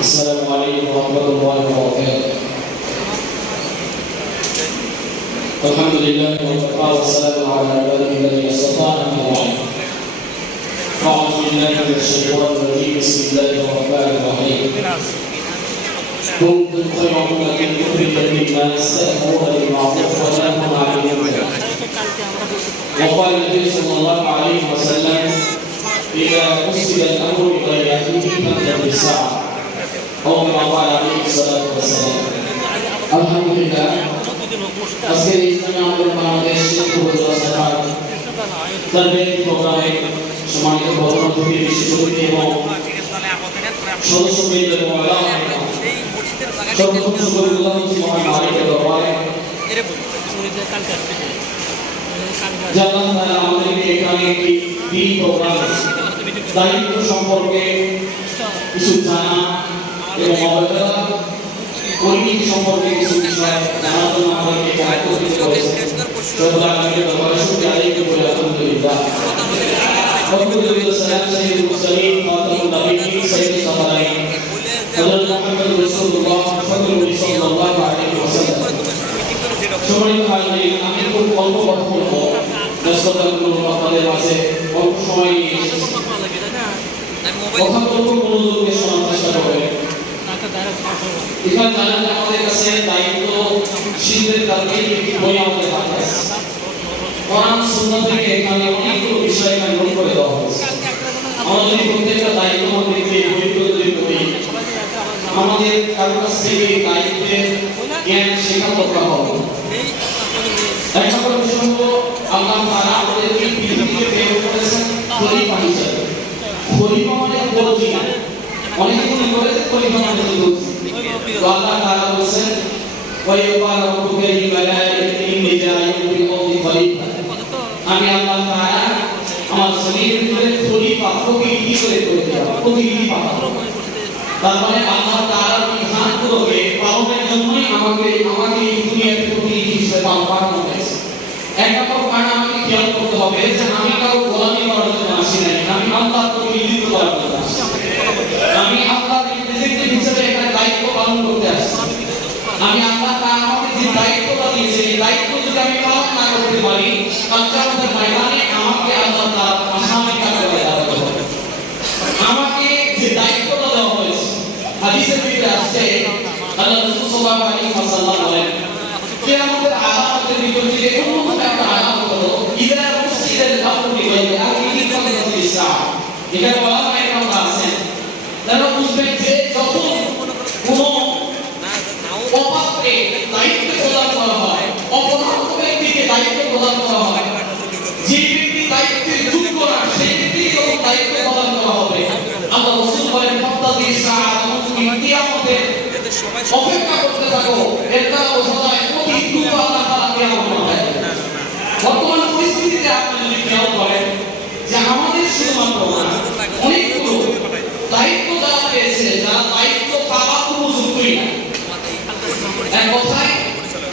السلام عليكم ورحمة الله وبركاته. الحمد لله وكفى والسلام على عباده الذين اصطفى أما بعد. أعوذ بالله من الشيطان الرجيم بسم الله الرحمن الرحيم. كنتم خير أمة أخرجت للناس تأمرون بالمعروف وتنهون عن المنكر. وقال النبي صلى الله عليه وسلم إذا أسد الأمر بغير أهله فانتهت الساعة. أو كما قال عليه الصلاة والسلام. الحمد لله. আজকে ইসলামী আন্দোলন বাংলাদেশের পূর্বদর্শক তারবিয়ত প্রোগ্রামে সম্মানিত প্রধান অতিথি বিশেষ অতিথি এবং সদস্যবৃন্দ এবং ওলামা সর্বপ্রথম শুকরিয়া করছি মহান মালিকের দরবারে যে আল্লাহ তাআলা আমাদেরকে এখানে একটি দিন প্রোগ্রাম দায়িত্ব সম্পর্কে কিছু জানা এবং অবহেলা পরিণতি সম্পর্কে কিছু বিষয় জানার জন্য আমাদেরকে দায়িত্ব দিতে হয়েছে। সর্বদা আমাদের দরবারে শুকরিয়া আদায় করি আলহামদুলিল্লাহ। সালাম সাইয়্যিদুল মুরসালিন খাতামুন নবিয়্যিন সাইয়্যিদুস সালাতিন হযরত মুহাম্মদ রাসূলুল্লাহ সাল্লাল্লাহু আলাইহি ওয়াসাল্লাম। সম্মানিত হাজিরিন, আমি খুব অল্প কথা বলবো, ব্যস্ততাপূর্ণ আপনাদের মাঝে অল্প সময় নিয়ে কথা বলবো, মনোযোগ দিয়ে শোনার চেষ্টা করবেন। এখানে জানেন আমাদের কাছে দায়িত্ব শীতের কালকে একটি বই আমাদের হাতে আছে। কোরআন সুন্নাহ থেকে এখানে অনেকগুলো বিষয় এখানে নোট করে দেওয়া হয়েছে। আমাদের প্রত্যেকটা দায়িত্ব আমাদের এই বইগুলো যদি পড়ি, আমাদের কারো কাছ থেকে দায়িত্বের জ্ঞান শেখা দরকার হবে। এক নম্বর বিষয় হলো আল্লাহ তাআলা আমাদেরকে পৃথিবীতে প্রেরণ করেছেন খলিফা হিসেবে। খলিফা মানে বলছি না, অনেকে মনে করে খলিফা মানে বলছি। আল্লাহ তাআলা বলেন ওয়াইবা রাব্বুকা লিল মালাইকাতি ইন্নী জাইলুন ফিল আরদি খলিফা। আমি আল্লাহ তাআলা আমার জমিনের ভিতরে খলিফা প্রতিনিধি করে দেব, প্রতিনিধি পাঠাবো। তার মানে আল্লাহ তাআলার বিধানগুলোকে পালনের জন্যই আমাকে এই দুনিয়াতে প্রতিনিধি হিসেবে পাঠানো হয়েছে। এক নম্বর কারণ আমাকে খেয়াল করতে হবে যে আমি কারো গোলামি করার জন্য আসি নাই, আমি আল্লাহর প্রতিনিধিত্ব করার জন্য আসি। আমি আল্লাহর রিপ্রেজেন্টেটিভ হিসেবে একটা দায়িত্ব পালন করতে আসছি। আমি আল্লাহ তাআলা আমাকে যে দায়িত্বটা দিয়েছেন, এই দায়িত্ব যদি আমি পালন না করতে পারি, কিয়ামতের ময়দানে আমাকে আল্লাহ তাআলা আসামি করে দেওয়া হবে। আমাকে যে দায়িত্বটা দেওয়া হয়েছে, হাদিসের ভিতরে আসছে আল্লাহ রাসূল সাল্লাল্লাহু আলাইহি ওয়াসাল্লাম বলেন, কিয়ামতের আলামতের ভিতর থেকে অন্যতম একটা আলামত হলো ইযা উসিদাল আমরু বিগাইরি আহলিহি ফাকাদ ইসা। এটা বলা হয় আমরা আছেন তারা বুঝবেন যে যখন কোনো অপাত্রে দায়িত্ব প্রদান করা হয়, অপরাধ ব্যক্তিকে দায়িত্ব প্রদান করা হয়, যে ব্যক্তি দায়িত্বের যোগ্য না সেই ব্যক্তি যখন দায়িত্ব প্রদান করা হবে, আল্লাহ রাসূল বলেন ফাকাদ ইসা, তুমি কিয়ামতের অপেক্ষা করতে থাকো। এটা বোঝা যায় অতি দ্রুত আল্লাহ তাআলা কিয়ামত হবে। বর্তমান পরিস্থিতিতে আপনি যদি খেয়াল করেন যে আমাদের শুধুমাত্র অনেকগুলো দায়িত্ব যারা পেয়েছে, যারা দায়িত্ব পাওয়ার উপযুক্তই না, এক কথায়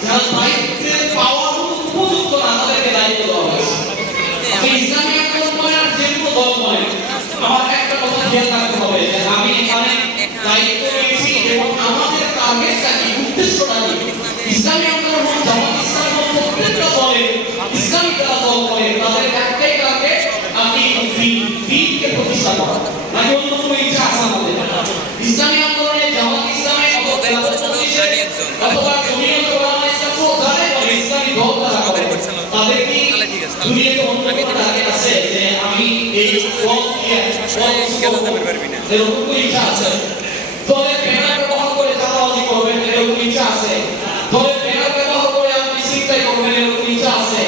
যারা দায়িত্বের পাওয়ার উপযুক্ত না তাদেরকে দায়িত্ব দেওয়া হয়েছে। আপনি ইসলামী আন্দোলন করেন আর যে কোনো দল করেন, আমার একটা কথা খেয়াল রাখতে হবে যে আমি এখানে দায়িত্ব নিয়েছি এবং আমাদের টার্গেটটা কি, উদ্দেশ্যটা কি। ইসলামী আন্দোলন হোক, জামাত ইসলাম হোক, প্রত্যেকটা দলে ইসলামী যারা দল করে তাদের একটাই টার্গেট, আপনি দ্বীনকে প্রতিষ্ঠা করা, নাকি অন্য কোনো ইচ্ছা আছে আমাদের? ইসলামী আন্দোলনে জামাত ইসলামে অথবা জমিয়ত ওলামা ইসলাম সহ যারা ইসলামী দল তারা করে, তাদের কি দুনিয়াতে অন্য কোনো টার্গেট আছে যে আমি এই দল দিয়ে এরকম কোনো ইচ্ছা আছে? দলের ব্যানার ব্যবহার করে চাঁদাবাজি করবেন এরকম ইচ্ছা আছে? দলের ব্যানার ব্যবহার করে আপনি চিন্তাই করবেন এরকম ইচ্ছা আছে?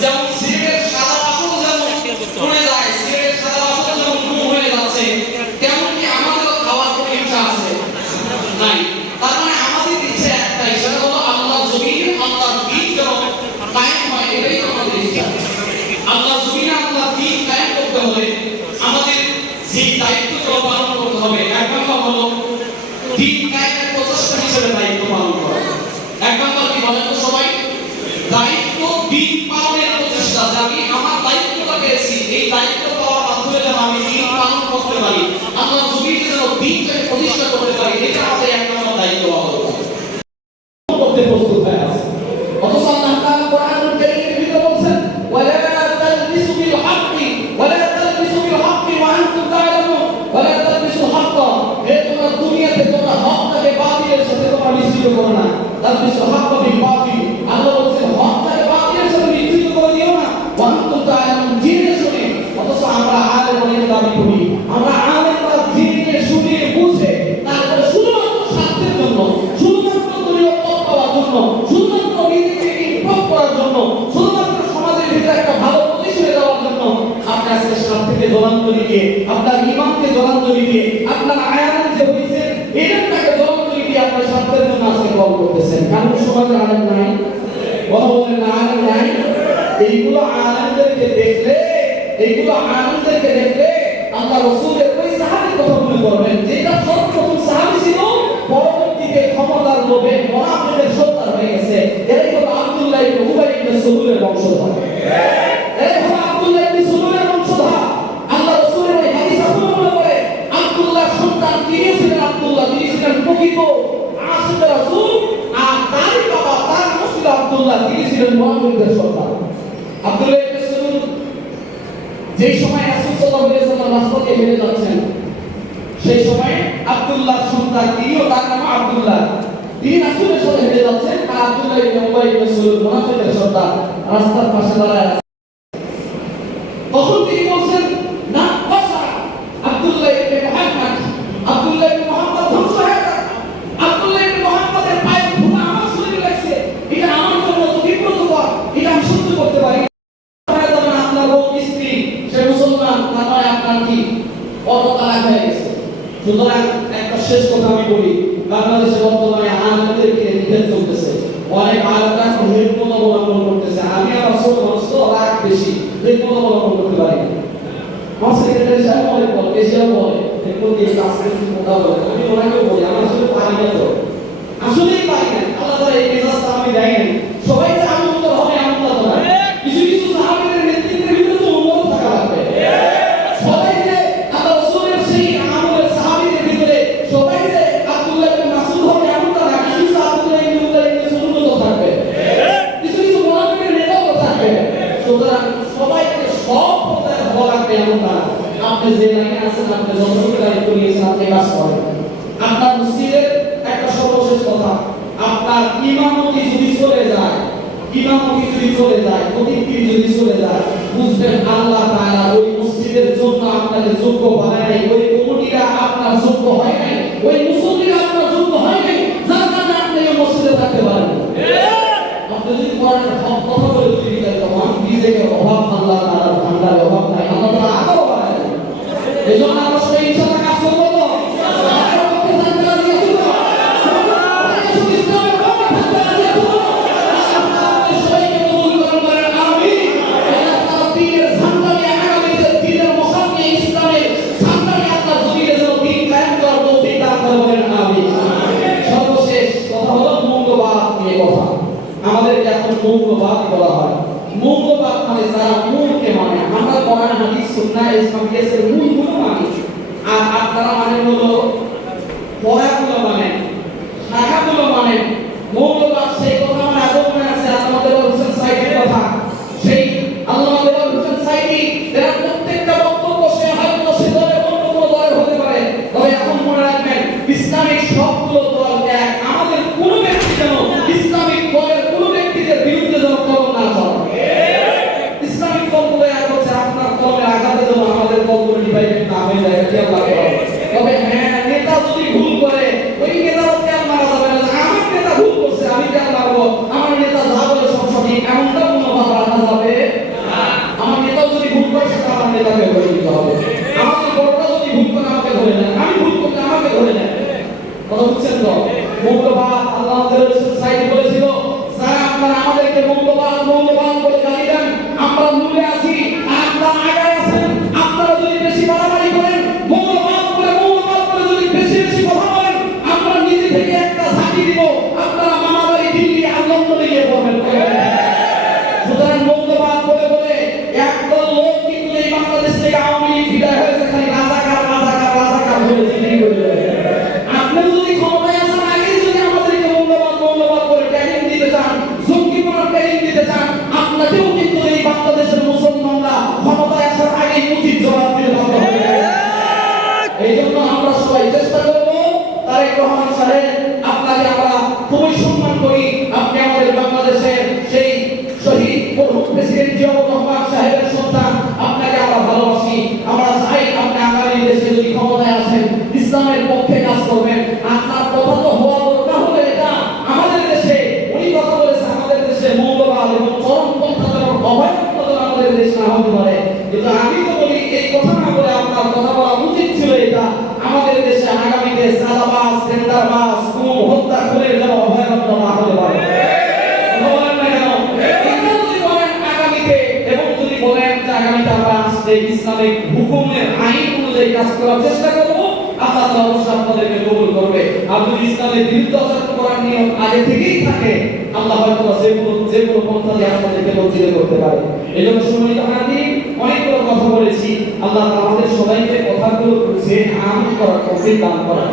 যেমন সিগারেটের সাদা বাক্স যেমন পড়ে যায়, সিগারেটের সাদা বাক্স যেমন গুম হয়ে যাচ্ছে, তেমন কি আমাদেরও খাওয়ার কোনো ইচ্ছা আছে? নাই। তার মানে আমাদের ইচ্ছে একটাই, সেটা হলো আল্লাহ জমিনে আল্লাহর দ্বীন যেন কায়েম হয়, এটাই আমাদের ইচ্ছা। আল্লাহ জমিনে আল্লাহর দ্বীন কায়েম করতে হলে আমাদের যে দায়িত্ব পালন করতে হবে, এক নম্বর হলো তালবিসু হাক্কা বিল বাতিল, আল্লাহ বলেছেন হকটাকে বাতিলের সাথে মিশ্রিত করে দিও না। ওয়া আনতুম তাআলামুন, জেনে শুনে। অথচ আমরা আলেম বলে দাবি করি, আমরা আলেমরা জেনে শুনে বুঝে তারপরে শুধুমাত্র স্বার্থের জন্য, শুধুমাত্র দলীয় পদ পাওয়ার জন্য, শুধুমাত্র নিজেকে ইমপ্রুভ করার জন্য, শুধুমাত্র সমাজের ভিতরে একটা ভালো পজিশনে যাওয়ার জন্য আপনি আজকে স্বার্থকে জলাঞ্জলি দিয়ে, আপনার ইমানকে জলাঞ্জলি দিয়ে, আপনার আয়াত যে হয়েছে এটাকে জলাঞ্জলি দিয়ে আপনার স্বার্থের জন্য আজকে কল করতেছেন। কারণ সমাজে আলেম নাই, কথা বলেন না আলেম নাই। এইগুলো আলেমদেরকে দেখলে, এইগুলো আলেমদেরকে দেখলে আল্লাহ রাসূলের ওই সাহাবীর কথা মনে করবেন, যেটা সর্বপ্রথম সাহাবী ছিল, পরবর্তীতে ক্ষমতার লোভে মুনাফিকের সত্তার হয়ে গেছে। এরাই হলো আব্দুল্লাহ ইবনে উবাই ইবনে সালুলের বংশধর। এরাই হলো আব্দুল্লাহ ইবনে সালুলের বংশধর। আল্লাহ রাসূলের ওই হাদিস আপনারা মনে করে, আব্দুল্লাহর সন্তান তিনি ছিলেন আব্দুল্লাহ, তিনি ছিলেন প্রকৃত আশিক রাসূল। আর তার বাবা, তার মুসলিম আব্দুল্লাহ, তিনি ছিলেন মুহাম্মদের সন্তান। আব্দুল্লাহ ইবনে সালুল যেই সময় রাসূল সাল্লাল্লাহু আলাইহি ওয়াসাল্লাম রাস্তাতে হেঁটে যাচ্ছেন, সেই সময় আব্দুল্লাহর সন্তান, তিনিও তার নাম আব্দুল্লাহ, তিনি রাসূলের সাথে হেঁটে যাচ্ছেন। আর আব্দুল্লাহ ইবনে উবাই ইবনে সালুল মুনাফিকের সন্তান রাস্তার পাশে দাঁড়ায় আছে। তখন তিনি বলছেন, না বাসা আব্দুল্লাহ ইবনে মুহাম্মদ, আব্দুল্লাহ ইবনে মুহাম্মদ ধ্বংস হয়ে যাক। আব্দুল্লাহ ইবনে মুহাম্মদের পায়ে ধুলা আমার শরীরে লাগছে, এটা আমার জন্য তো বিব্রতকর, এটা আমি সহ্য করতে পারি না। আপনার বউ স্ত্রী সে মুসলমান, তারপরে আপনার কি অততালাক হয়ে গেছে। সুতরাং একটা শেষ কথা আমি বলি, বাংলাদেশে বর্তমানে আলেমদেরকে নিধন চলতেছে, অনেক আলেমরা হিকমত অবলম্বন করতেছে। আমি আমার ছোট মানুষ তো রাগ বেশি, হিকমত অবলম্বন করতে পারি না। আমার সেক্রেটারি সাহেব অনেক বলে, এসেও বলে হিকমত দিয়ে কাজ করতে কথা বলে, আমি ওনাকেও বলি আমার আসলে পারি না, তো আসলেই পারি না। আল্লাহ তাআলা এই মেজাজটা আমি দেয় না। সবাই যে আনন্দ হবে এমন কথা না, কিছু কিছু সাহাবীদের নেতৃত্বের ভিতরে তো উন্নত থাকা লাগবে। সবাই যে আল্লাহ রাসূলের সেই আমলের সাহাবীদের ভিতরে সবাই যে আব্দুল্লাহ ইবনে মাসউদ হবে এমনটা না, কিছু কিছু আব্দুল্লাহ ইবনে উবাই ইবনে সালুল তো থাকবে, কিছু কিছু মুনাফিকের নেতাও থাকবে। সুতরাং সবাইকে সব পর্যায়ে হওয়া লাগবে এমনটা না। আপনি যে লাইনে আছেন, আপনি যতটুকু দায়িত্ব নিয়েছেন আপনি কাজ করেন। আপনার মসজিদের একটা সর্বশেষ কথা, আপনার ইমামতি যদি চলে যায়, ইমামতি যদি চলে যায়, প্রতিক্রিয়া যদি চলে যায়, বুঝবেন আল্লাহ তাআলা ওই মসজিদের জন্য আপনাকে যোগ্য বানায় নাই, ওই কমিটিরা আপনার যোগ্য হয় নাই, ওই মুসল্লিরা আপনার যোগ্য হয় নাই, যার কারণে আপনি এই মসজিদে থাকতে পারেন। আপনি যদি কোরআনের হক কথা বলে যদি বিতাড়িত হন, নিজেকে অভাব আল্লাহ তাআলার ভান্ডারে অভাব নাই, আল্লাহ তাআলা আরো বাড়ায় দেন। এজন্য আমরা সবাই ইনশাআল্লাহ কাজ করব তো। আমাদেরকে এখন মৌলবাদ বলা হয়। মৌলবাদ মানে যারা মূলকে মানে, আমরা কোরআন হাদিস সুন্নাহ ইসলাম কিয়াসের মূলগুলো মানি, আর আপনারা মানে হলো পড়াগুলো মানে, শাখাগুলো মানে। মৌলবাদ সেই কথা মানে আদৌ মনে আছে আল্লামা দেওয়ার হোসেন সাইদির কথা, সেই আল্লামা দেওয়ার হোসেন সাইদি এরা প্রত্যেকটা বক্তব্য সে হয়তো সে দলের অন্য কোনো দলের হতে পারে, তবে এখন মনে রাখবেন ইসলামিক সবগুলো দল এক। আমাদের কোনো ব্যক্তি যেন ইসলামিক দলের কোনো ব্যক্তিদের বিরুদ্ধে যেন কলম না চলে। ইসলামিক দলগুলো এক হচ্ছে, আপনার কলমের আঘাতে যেন আমাদের কলগুলো ডিভাইডেড না হয়ে যায়, খেয়াল রাখতে হবে। তবে হ্যাঁ, নেতা যদি ভুল করে ওই নেতার তেল মারা যাবে না, আমার নেতা ভুল করছে আমি তেল মারবো, আমার নেতা যা বলে সব সঠিক, এমনটা মনোভাব রাখা যাবে না। আমার নেতা যদি ভুল করে সেটা আমার নেতাকে ধরে দিতে হবে। আমাদের বড়রা যদি ভুল করে আমাকে ধরে নেয়, আমি ভুল করলে আমাকে ধরে নেয়। কথা বুঝছেন তো? মৌলবাদ আল্লাহ আমাদের সাইড বলেছিল, যারা আপনারা আমাদেরকে মৌলবাদ মৌলবাদ বলে গালি দেন, আমরা মূলে আছি, আপনারা আগায় আছেন। আপনারা যদি বেশি বাড়াবাড়ি করেন, মৌলবাদ বলে যদি বেশি বেশি কথা বলেন, আমরা নিজে থেকে একটা ঝাঁকি দিব, আপনারা মামাবাড়ি দিল্লি আন্দোলনে গিয়ে পড়বেন। সুতরাং মৌলবাদ বলে বলে একদল লোক কিন্তু এই বাংলাদেশ থেকে আওয়ামী লীগ বিদায় হয়েছে, খালি রাজাকার রাজাকার রাজাকার বলে জিকির করে। আপনি যদি ক্ষমতায় আছেন, আগে যদি আমাদেরকে মৌলবাদ করে ট্যাগিং দিতে চান, জঙ্গিপনা ট্যাগিং দিতে চান, আপনাকেও কিন্তু এই বাংলাদেশের মুসলমানরা ক্ষমতায় আসার আগেই উচিত জবাব দিতে হবে। এই জন্য আমরা সবাই চেষ্টা করবো, তারেক রহমান সাহেব আপনাকে আমরা খুবই সম্মান করি। আপনার কথা বলা উচিত ছিল এটা। আমাদের দেশে আগামীতে সাদাবাস, টেন্ডারবাস, গুম, হত্যা, খুনের যেন অভয়ারণ্য না হতে পারে। বলেন না কেন? এটা যদি বলেন আগামীতে, এবং যদি বলেন যে আগামীতে আমরা আসলে ইসলামিক হুকুমের আইন অনুযায়ী কাজ করার চেষ্টা করব, আল্লাহ তাআলা অবশ্যই আপনাদেরকে কবুল করবে। আর যদি ইসলামের বিরুদ্ধাচরণ করার নিয়ম আগে থেকেই থাকে, আল্লাহ হয়তো যে কোনো পন্থা দিয়ে আপনাদেরকে বঞ্চিত করতে পারে। এই জন্য সম্মানিত হাজিরিন, অনেকগুলো কথা বলেছি। আল্লাহ তাআলা আমাদের সবাইকে কথাগুলো বুঝে আমল করার তৌফিক দান করেন।